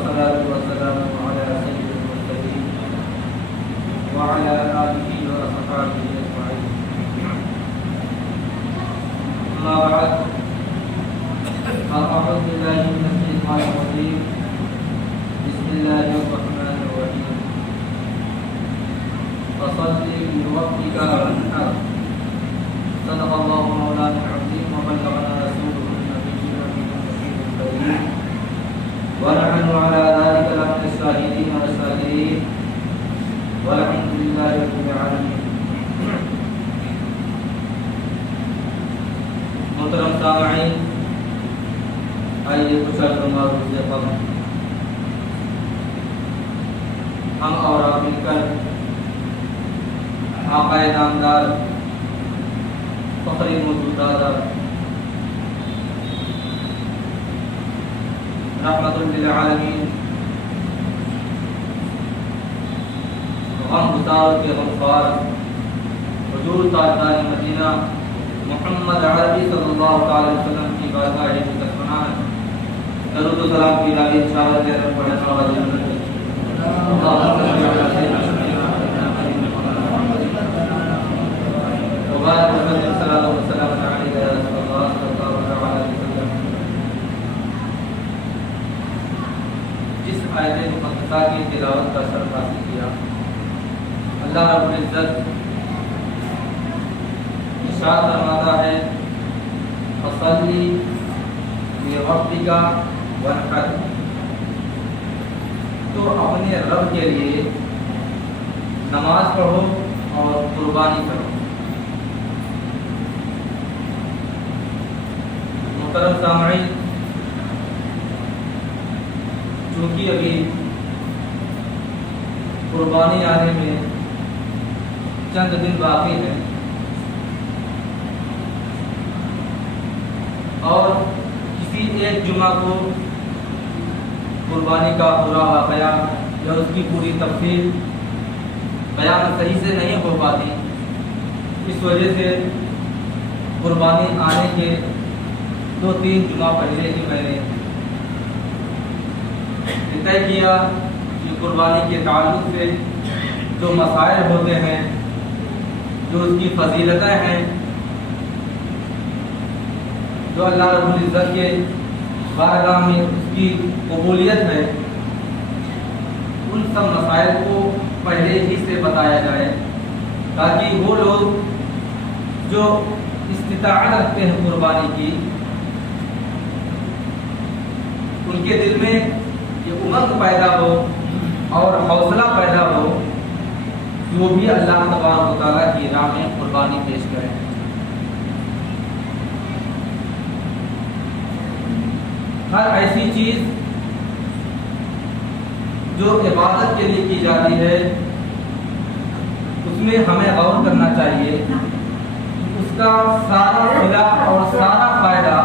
والصلاة والسلام على سيد المرسلين وعلى آله وصحبه أجمعين. أما بعد فأعوذ بالله من الشيطان الرجيم. بسم الله الرحمن الرحيم. فصل لربك وانحر. صدق الله مولانا العظيم وبلغنا رسوله النبي الكريم ونحن على ذلك لمن الشاهدين والشاكرين والحمد لله رب العالمين. محترم سامعین، آئیے کچھ الفاظ سے قبل ہم اور آپ مل کر آقا نامدار فخر موجودہ رحمت للعالمین غم گزار کے غمخوار حضور تاجدار مدینہ محمد عربی صلی اللہ تعالی وسلم کی بارگاہ مقدسہ درود و سلام کی راوی اشارت کے رب پڑھنا والی جس آیت مقدسہ کی تلاوت کا شرف حاصل کیا، اللہ رب العزت ارشاد فرماتا ہے فصلی لربک وانحر، تو اپنے رب کے لیے نماز پڑھو اور قربانی کرو۔ محترم سامعین، چونکہ ابھی قربانی آنے میں چند دن باقی ہیں اور کسی ایک جمعہ کو قربانی کا پورا واقعہ یا اس کی پوری تفصیل بیان صحیح سے نہیں ہو پاتی، اس وجہ سے قربانی آنے کے 2-3 جمعہ پہلے ہی میں نے طے کیا کہ قربانی کے تعلق سے جو مسائل ہوتے ہیں، جو اس کی فضیلتیں ہیں، جو اللہ رب العزت کے بارگاہ میں اس کی قبولیت ہے، ان سب مسائل کو پہلے ہی سے بتایا جائے تاکہ وہ لوگ جو استطاعت رکھتے ہیں قربانی کی، ان کے دل میں یہ امنگ پیدا ہو اور حوصلہ پیدا ہو، جو بھی اللہ تبارک و تعالیٰ کی راہ میں قربانی پیش کریں۔ ہر ایسی چیز جو عبادت کے لیے کی جاتی ہے، اس میں ہمیں غور کرنا چاہیے، اس کا سارا صلہ اور سارا فائدہ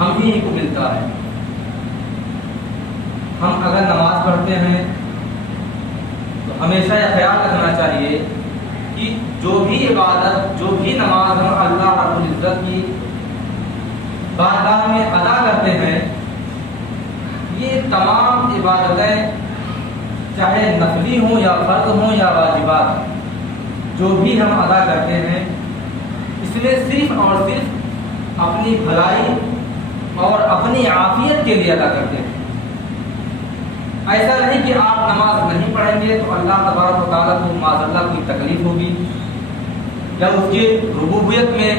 ہم ہی کو ملتا ہے۔ ہم اگر نماز پڑھتے ہیں تو ہمیشہ یہ خیال رکھنا چاہیے کہ جو بھی عبادت، جو بھی نماز ہم اللہ رب العزت کی بارگاہ میں ادا کرتے ہیں، یہ تمام عبادتیں چاہے نفلی ہوں یا فرض ہوں یا واجبات، جو بھی ہم ادا کرتے ہیں، اس میں صرف اور صرف اپنی بھلائی اور اپنی عافیت کے لیے ادا کرتے ہیں۔ ایسا نہیں کہ آپ نماز نہیں پڑھیں گے تو اللہ تبارک و تعالیٰ کو معاذ اللہ کوئی تکلیف ہوگی یا اس کی ربوبیت میں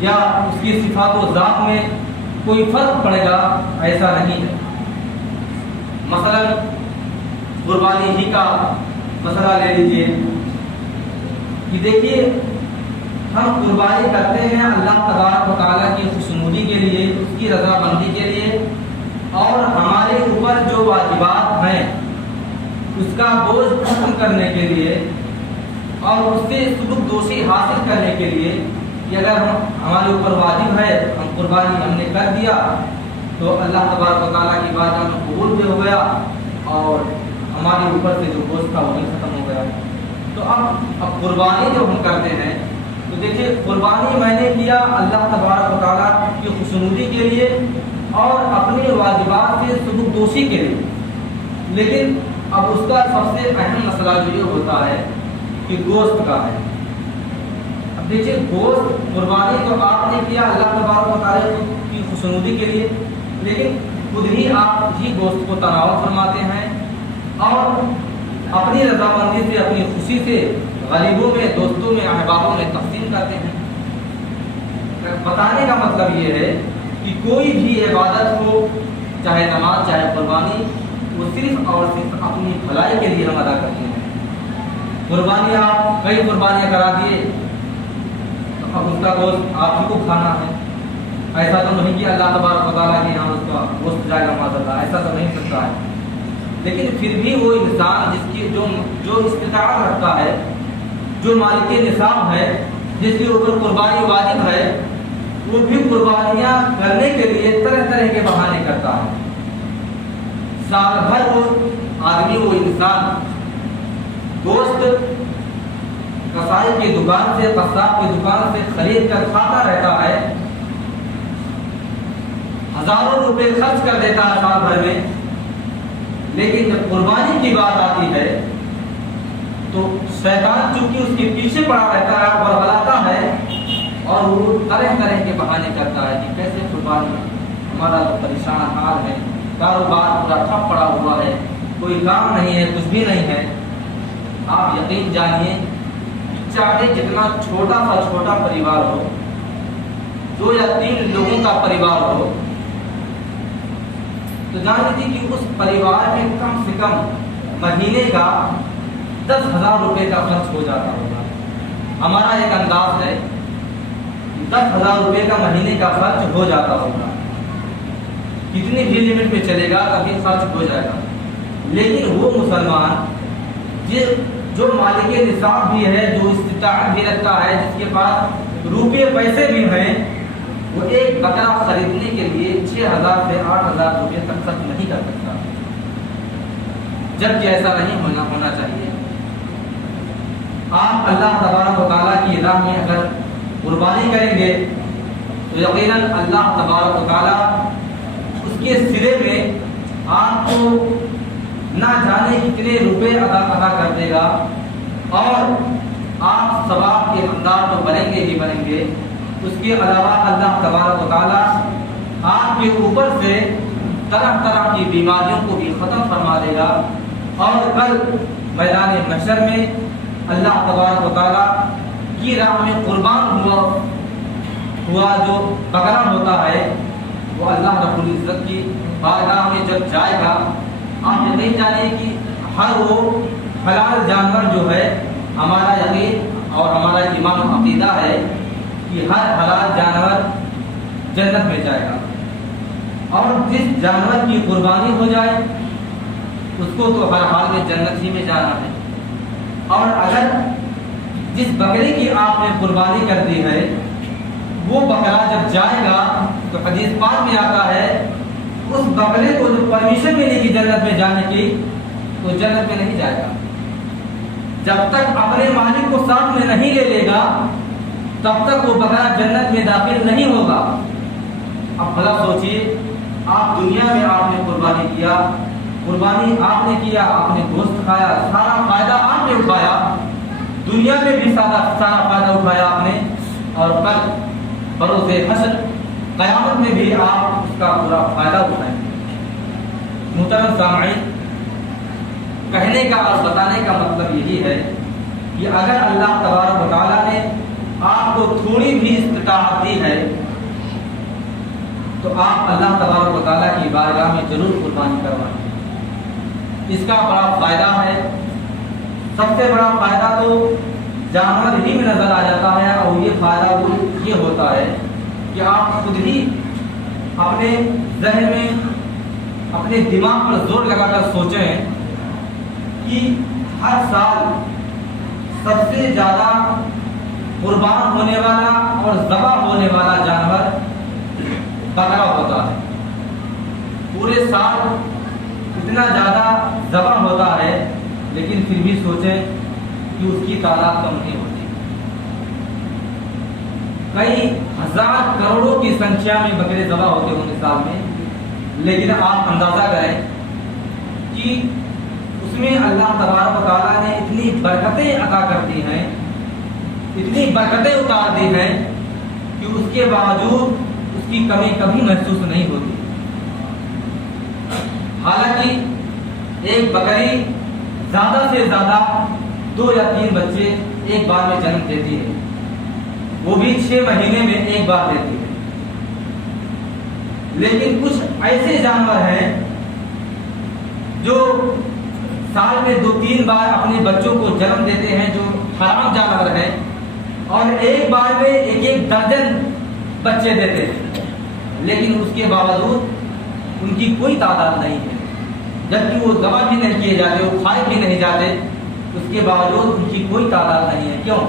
یا اس کی صفات و ذات میں کوئی فرق پڑے گا، ایسا نہیں ہے۔ مثلا قربانی ہی کا مسئلہ لے لیجئے کہ دیکھیے، ہم قربانی کرتے ہیں اللہ تبارک و تعالیٰ کی خوشنودی کے لیے، اس کی رضامندی کے لیے، اور ہمارے اوپر جو واجبات ہیں اس کا بوجھ ختم کرنے کے لیے اور اس سے سلوک دوشی حاصل کرنے کے لیے کہ اگر ہمارے اوپر واجب ہے، ہم قربانی ہم نے کر دیا تو اللہ تبارک و تعالیٰ کی بارگاہ میں قبول بھی ہو گیا اور ہمارے اوپر سے جو بوجھ تھا وہ بھی ختم ہو گیا۔ تو اب قربانی جو ہم کرتے ہیں تو دیکھیے، قربانی میں نے کیا اللہ تبارک و تعالیٰ کی خوشنودی کے لیے اور اپنے واجبات سے سبکدوشی کے لیے. لیکن اب اس کا سب سے اہم مسئلہ جو یہ ہوتا ہے کہ گوشت کا ہے. اب دیکھیے گوشت قربانی تو آپ نے کیا اللہ تبارک و تعالیٰ کی خوشنودی کے لیے، لیکن خود ہی آپ ہی گوشت کو تناول فرماتے ہیں اور اپنی رضامندی سے اپنی خوشی سے غریبوں میں، دوستوں میں، احبابوں میں تقسیم کرتے ہیں. بتانے کا مطلب یہ ہے کہ کوئی بھی عبادت ہو، چاہے نماز چاہے قربانی، وہ صرف اور صرف اپنی بھلائی کے لیے ہم ادا کرتے ہیں. قربانی آپ کئی قربانیاں کرا دیے تو اب اس کا گوشت آپ ہی کو کھانا ہے. ایسا تو نہیں کہ اللہ تبارک و تعالیٰ کے یہاں اس کا گوشت جائے گا معذاللہ، ایسا تو نہیں سکتا ہے. لیکن پھر بھی وہ انسان جس کی جو استطاعت رکھتا ہے، جو مالک نصاب ہے، جس کے اوپر قربانی واجب ہے، وہ بھی قربانیاں کرنے کے لیے طرح طرح کے بہانے کرتا ہے. سال بھر وہ آدمی، وہ انسان گوشت کسائی کی دکان سے، قصاب کی دکان سے خرید کر کھاتا رہتا ہے، ہزاروں روپے خرچ کر دیتا ہے سال بھر میں. لیکن جب قربانی کی بات آتی ہے تو شیطان چونکہ اس کے پیچھے پڑا رہتا ہے، بڑبڑاتا ہے اور وہ طرح طرح کے بہانے کرتا ہے کہ کیسے قربانی، ہمارا تو پریشان حال ہے، کاروبار پورا ٹھپ پڑا ہوا ہے، کوئی کام نہیں ہے، کچھ بھی نہیں ہے. آپ یقین جانیے چاہے جتنا چھوٹا سا چھوٹا پریوار ہو، 2 یا 3 لوگوں کا پریوار ہو، تو جان لیجیے کہ اس پریوار میں کم سے کم مہینے کا 10,000 روپے کا خرچ ہو جاتا ہوگا. ہمارا ایک انداز ہے 10,000 روپے کا مہینے کا خرچ ہو جاتا ہوگا. کتنی بھی لمٹ پہ چلے گا کبھی خرچ ہو جائے گا. لیکن وہ مسلمان جو مالک نصاب بھی ہے، جو استطاعت بھی رکھتا ہے، جس کے پاس روپے پیسے بھی ہیں، وہ ایک بکرا خریدنے کے لیے 6,000 سے 8,000 روپے تک خرچ نہیں کر سکتا. جبکہ ایسا نہیں ہونا چاہیے. آپ اللہ تبارک و تعالیٰ کی راہ میں اگر قربانی کریں گے تو یقیناً اللہ تبارک و تعالیٰ اس کے سرے میں آپ کو نہ جانے کتنے روپے ادا کر دے گا، اور آپ ثواب کے حقدار تو بنیں گے ہی بنیں گے. اس کے علاوہ اللہ تبارک و تعالیٰ آپ کے اوپر سے طرح طرح کی بیماریوں کو بھی ختم فرما دے گا. اور کل میدان محشر میں اللہ تبارک و تعالیٰ کی راہ میں قربان ہوا جو بکرا ہوتا ہے، وہ اللہ رب العزت کی بارگاہ میں جب جائے گا، آپ یہ نہیں جانے کہ ہر وہ حلال جانور جو ہے، ہمارا یقین اور ہمارا ایمان و عقیدہ ہے کہ ہر حلال جانور جنت میں جائے گا. اور جس جانور کی قربانی ہو جائے اس کو تو ہر حال میں جنت ہی میں جانا ہے. اور اگر جس بکرے کی آپ نے قربانی کر دی ہے، وہ بکرا جب جائے گا تو حدیث پاک میں آتا ہے اس بکرے کو جو پرمیشن ملے گی جنت میں جانے کی، تو جنت میں نہیں جائے گا. جب تک اپنے مالک کو ساتھ میں نہیں لے لے گا تب تک وہ بکرا جنت میں داخل نہیں ہوگا. اب بھلا سوچیے، آپ دنیا میں آپ نے قربانی کیا، قربانی آپ نے کیا، آپ نے گوشت کھایا، سارا فائدہ آپ نے اٹھایا، دنیا میں بھی سارا فائدہ اٹھایا آپ نے، اور کل بروز حشر قیامت میں بھی آپ اس کا پورا فائدہ اٹھائیں. محترم سامعین، کہنے کا اور بتانے کا مطلب یہی ہے کہ اگر اللہ تبارک و تعالیٰ نے آپ کو تھوڑی بھی استطاعت دی ہے تو آپ اللہ تبارک و تعالیٰ کی بارگاہ میں ضرور قربانی کروائیں. اس کا بڑا فائدہ ہے. سب سے بڑا فائدہ تو جانور ہی میں نظر آ جاتا ہے، اور یہ فائدہ وہ یہ ہوتا ہے کہ آپ خود ہی اپنے ذہن میں، اپنے دماغ پر زور لگا کر سوچیں کہ ہر سال سب سے زیادہ قربان ہونے والا اور ذبح ہونے والا جانور بکرا ہوتا ہے. پورے سال اتنا زیادہ ذبح ہوتا ہے، لیکن پھر بھی سوچیں کہ اس کی تعداد کم نہیں ہوتی. کئی ہزار کروڑوں کی سنکھیا میں بکرے ذبح ہوتے ہوں سال میں، لیکن آپ اندازہ کریں کہ اس میں اللہ تبارک و تعالیٰ نے اتنی برکتیں عطا کر دی ہیں، اتنی برکتیں اتار دی ہیں کہ اس کے باوجود اس کی کمی کبھی محسوس نہیں ہوتی۔ حالانکہ ایک بکری زیادہ سے زیادہ 2 یا 3 بچے ایک بار میں جنم دیتی ہے، وہ بھی 6 مہینے میں ایک بار دیتی ہے۔ لیکن کچھ ایسے جانور ہیں جو سال میں 2-3 بار اپنے بچوں کو جنم دیتے ہیں، جو حرام جانور ہیں، اور ایک بار میں 1-1 درجن بچے دیتے ہیں، لیکن اس کے باوجود ان کی کوئی تعداد نہیں ہے، جبکہ وہ ذبح بھی نہیں کیے جاتے، وہ کھائے بھی نہیں جاتے، اس کے باوجود ان کی کوئی تعداد نہیں ہے۔ کیوں؟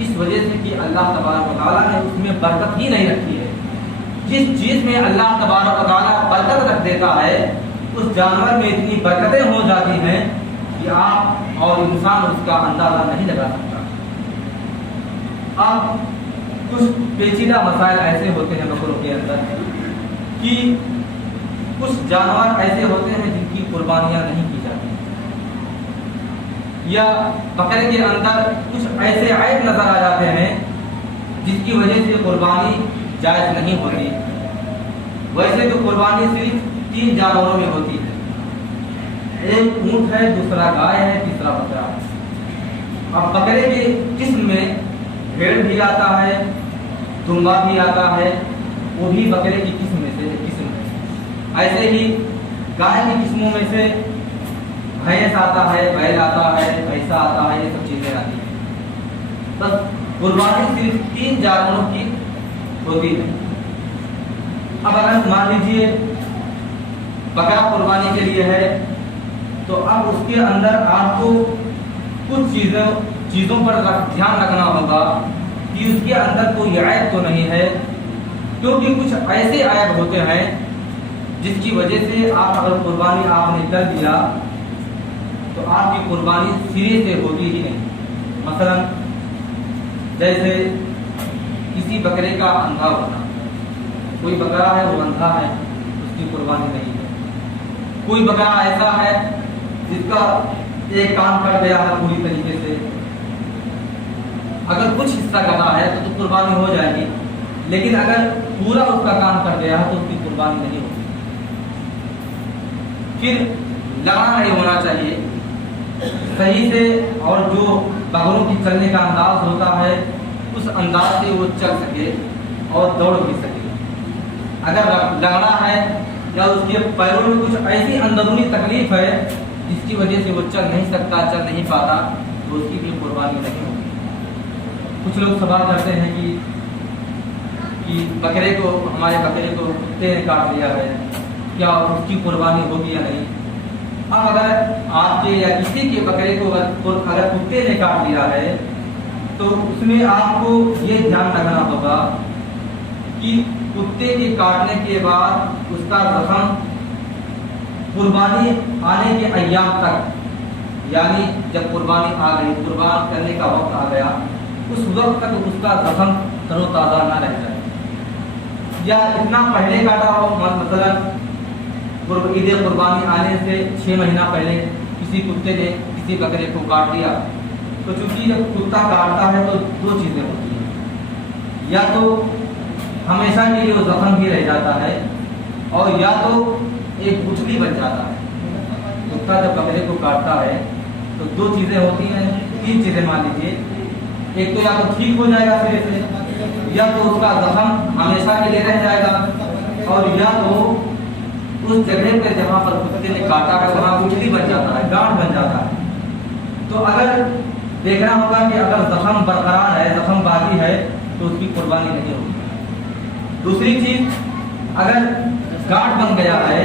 اس وجہ سے کہ اللہ تبارک و تعالیٰ نے اس میں برکت ہی نہیں رکھی ہے۔ جس چیز میں اللہ تبارک و تعالیٰ برکت رکھ دیتا ہے اس جانور میں اتنی برکتیں ہو جاتی ہیں کہ آپ اور انسان اس کا اندازہ نہیں لگا سکتا۔ اب کچھ پیچیدہ مسائل ایسے ہوتے ہیں بکروں کے اندر کہ کچھ جانور ایسے ہوتے ہیں جن کی قربانیاں نہیں کی جاتی، یا بکرے کے اندر کچھ ایسے عیب نظر آ جاتے ہیں جس کی وجہ سے قربانی جائز نہیں ہوتی۔ ویسے تو قربانی صرف 3 جانوروں میں ہوتی ہے، ایک اونٹ ہے، دوسرا گائے ہے، تیسرا بکرا۔ اب بکرے کے قسم میں بھیڑ بھی آتا ہے، دمبا بھی آتا ہے، وہ بھی بکرے کی قسم میں سے قسم ہے۔ ایسے ہی گائے کی قسموں میں سے بھینس آتا ہے، بیل آتا ہے، بھینسا آتا ہے، یہ سب چیزیں آتی ہیں۔ بس قربانی صرف 3 جانوروں کی ہوتی ہے۔ اب اگر مان لیجیے بکرا قربانی کے لیے ہے تو اب اس کے اندر آپ کو کچھ چیزوں پر دھیان رکھنا ہوگا کہ اس کے اندر کوئی عیب تو نہیں ہے، کیونکہ کچھ ایسے عیب ہوتے ہیں جس کی وجہ سے آپ اگر قربانی آپ نے کر دیا تو آپ کی قربانی سرے سے ہوتی ہی نہیں۔ مثلا جیسے کسی بکرے کا اندھا ہونا، کوئی بکرا ہے وہ اندھا ہے، اس کی قربانی نہیں ہے۔ کوئی بکرا ایسا ہے جس کا ایک کان کٹ گیا ہے پوری طریقے سے، اگر کچھ حصہ کٹا ہے تو قربانی ہو جائے گی، لیکن اگر پورا اس کا کان کٹ گیا ہے تو اس کی قربانی نہیں ہوگی۔ پھر لگنا نہیں ہونا چاہیے صحیح سے، اور جو بکروں کی چلنے کا انداز ہوتا ہے اس انداز سے وہ چل سکے اور دوڑ بھی سکے۔ اگر لگنا ہے یا اس کے پیروں میں کچھ ایسی اندرونی تکلیف ہے جس کی وجہ سے وہ چل نہیں سکتا، چل نہیں پاتا، تو اس کی بھی قربانی نہیں ہوگی۔ کچھ لوگ سوال کرتے ہیں کہ بکرے کو، ہمارے بکرے کو کتے نے کاٹ لیا ہے، کیا اس کی قربانی ہوگی یا نہیں؟ اب اگر آپ کے یا کسی کے بکرے کو اگر کتے نے کاٹ لیا ہے تو اس میں آپ کو یہ دھیان رکھنا ہوگا کہ کتے کے کاٹنے کے بعد اس کا زخم قربانی آنے کے ایام تک، یعنی جب قربانی آ گئی، قربان کرنے کا وقت آ گیا، اس وقت تک اس کا زخم تر و تازہ نہ رہ جائے، یا اتنا پہلے کاٹا ہو، مثلا عید قربانی آنے سے 6 مہینہ پہلے کسی کتے نے کسی بکرے کو کاٹ دیا، تو چونکہ جب کتا کاٹتا ہے تو 2 چیزیں ہوتی ہیں، یا تو ہمیشہ کے لیے وہ زخم بھی رہ جاتا ہے، اور یا تو ایک گٹھلی بن جاتا ہے۔ کتا جب بکرے کو کاٹتا ہے تو 2 چیزیں ہوتی ہیں، 3 چیزیں مان لیجیے، ایک تو یا تو ٹھیک ہو جائے گا سرے سے، یا تو اس کا زخم ہمیشہ کے لیے رہ جائے گا، اور یا تو اس جگہ پہ جہاں پر کتے نے کاٹا ہے وہاں گٹھلی بن جاتا ہے، گانٹھ بن جاتا ہے۔ تو اگر دیکھنا ہوگا کہ اگر زخم برقرار ہے، زخم باقی ہے، تو اس کی قربانی نہیں ہوگی۔ دوسری چیز، اگر گانٹھ بن گیا ہے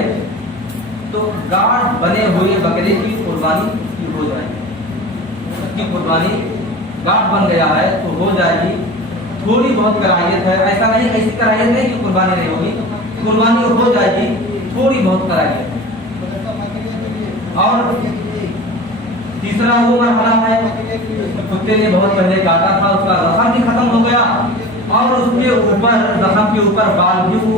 تو گانٹھ بنے ہوئے بکرے کی قربانی اس کی ہو جائے گی، اس کی قربانی گانٹھ بن گیا ہے تو ہو جائے گی۔ تھوڑی بہت کراہیت ہے، ایسا نہیں، ایسی کراہیت نہیں کہ قربانی نہیں ہوگی، قربانی ہو جائے گی، تھوڑی بہت کراہیت ہے۔ اور تیسرا وہ مرحلہ ہے کتے نے بہت پہلے کاٹا تھا، اس کا زخم بھی ختم ہو گیا اور اس کے اوپر زخم کے اوپر بال بھی